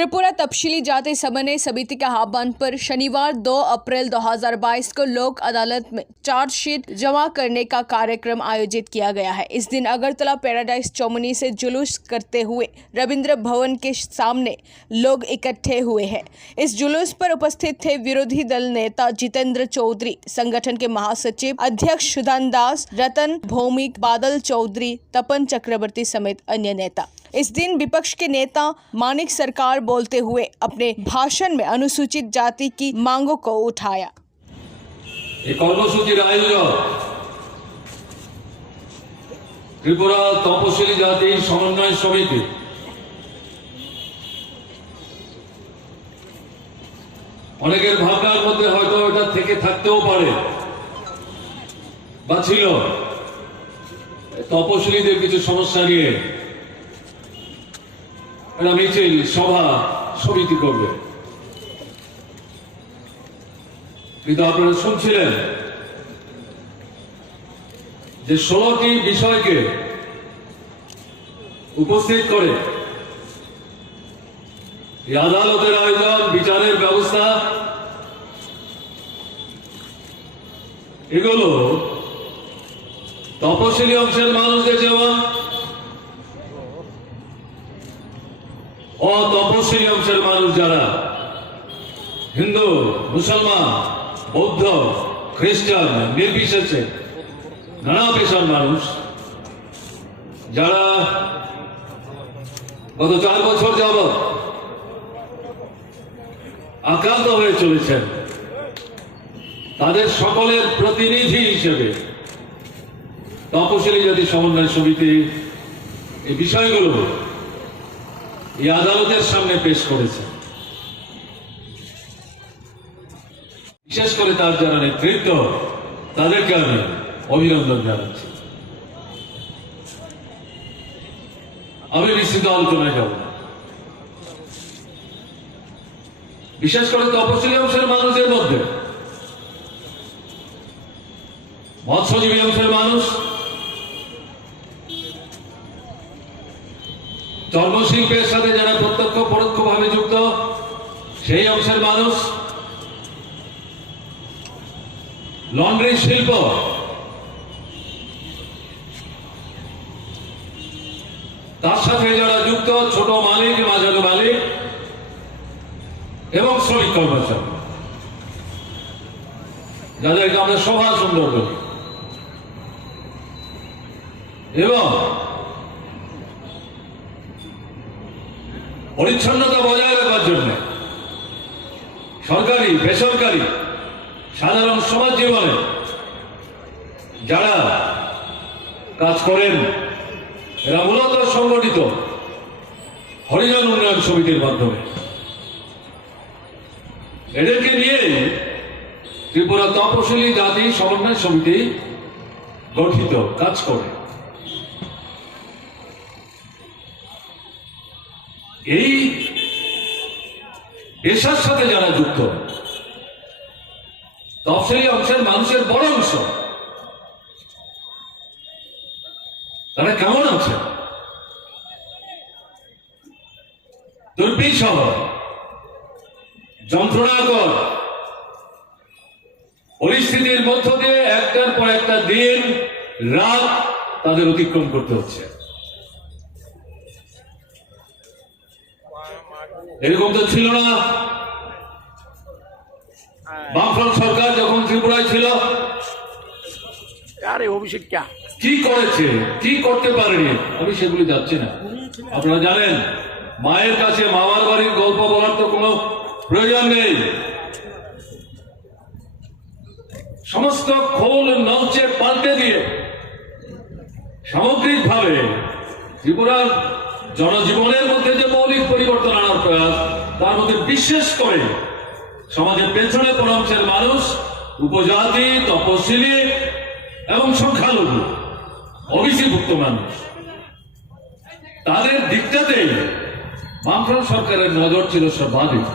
त्रिपुरा तपशीली जाति समन्वय समिति के आह्वान पर शनिवार 2 अप्रैल 2022 को लोक अदालत में चार्जशीट जमा करने का कार्यक्रम आयोजित किया गया है। इस दिन अगरतला पैराडाइज चौमुनी से जुलूस करते हुए रविंद्र भवन के सामने लोग इकट्ठे हुए हैं। इस जुलूस पर उपस्थित थे विरोधी दल नेता जितेंद्र चौधरी, संगठन के महासचिव अध्यक्ष सुधान दास, रतन भौमिक, बादल चौधरी, तपन चक्रवर्ती समेत अन्य नेता। इस दिन विपक्ष के नेता मानिक सरकार बोलते हुए अपने भाषण में अनुसूचित जाति की मांगों को उठाया। कर्मसूचिर आयोजक त्रिपुरा तपशीली जाति समन्वय समिति অনেকের ভাবনার মধ্যে হয়তো এটা থেকে থাকতেও পারে বা ছিল তপশিলীদের কিছু সমস্যা নিয়ে এটা মিছিল সভা সমিতি করবে, কিন্তু আপনারা শুনছিলেন যে 16টি বিষয়কে উপস্থিত করে এই আদালতের আয়োজন, বিচারের ব্যবস্থা, এগুলো তপশিলি অংশের মানুষদের যেমন অতপশিলি অংশের মানুষ যারা হিন্দু, মুসলমান, বৌদ্ধ, খ্রিস্টান নির্বিশেষে নানা পেশার মানুষ যারা গত 4 বছর যাবৎ আক্রান্ত হয়ে চলেছেন, তাদের সকলের প্রতিনিধি হিসেবে তপশিলি জাতি সমন্বয় সমিতি এই বিষয়গুলো এই আদালতের সামনে পেশ করেছে। বিশেষ করে তার যারা নেতৃত্ব, তাদেরকে আমি অভিনন্দন জানাচ্ছি। আমি বিস্তৃত আলোচনায় যাব না। বিশেষ করে তপশিলি অংশের মানুষের মধ্যে মৎস্যজীবী অংশের মানুষ, চর্মশিল্পের সাথে যারা প্রত্যক্ষ পরোক্ষভাবে যুক্ত সেই অংশের মানুষ, লন্ড্রি শিল্প, তার সাথে যারা যুক্ত ছোট মালিক, মাঝারি মালিক এবং শ্রমিক কর্মচারী, যাদেরকে আমরা সভা সুন্দর করি, এবং পরিচ্ছন্নতা বজায় রাখার জন্য সরকারি, বেসরকারি, সাধারণ সমাজ জীবনে যারা কাজ করেন, এরা মূলত সংগঠিত হরিজন উন্নয়ন সমিতির মাধ্যমে। এদেরকে নিয়ে ত্রিপুরা তপশিলি জাতি সমন্বয় সমিতি গঠিত, কাজ করে। এই পেশার সাথে যারা যুক্ত, তপশিলি অংশের মানুষের বড় অংশ, তারা কেমন আছে? দুর্বিষহ, যন্ত্রণাকর পরিস্থিতির মধ্য দিয়ে একটার পর একটা দিন রাত তাদের অতিক্রম করতে হচ্ছে। এরকম তো ছিল না বামফ্রন্ট সরকার যখন ত্রিপুরায় ছিল। কি করেছে, কি করতে পারেনি, আমি সেগুলি যাচ্ছি না। আপনারা জানেন, মায়ের কাছে মামার বাড়ির গল্প বলার তো কোনো প্রয়োজন নেই। সমস্ত খোল নলচে পাল্টে দিয়ে সামগ্রিকভাবে ত্রিপুরার জনজীবনের মধ্যে যে মৌলিক পরিবর্তন আনার প্রয়াস, তার মধ্যে বিশেষ করে সমাজের পেছনে পড়া অংশের মানুষ, উপজাতি, তপশিলি এবং সংখ্যালঘু ওবিসিভুক্ত মানুষ, তাদের দিকটাতেই বামফ্রন্ট সরকারের নজর ছিল সর্বাধিক।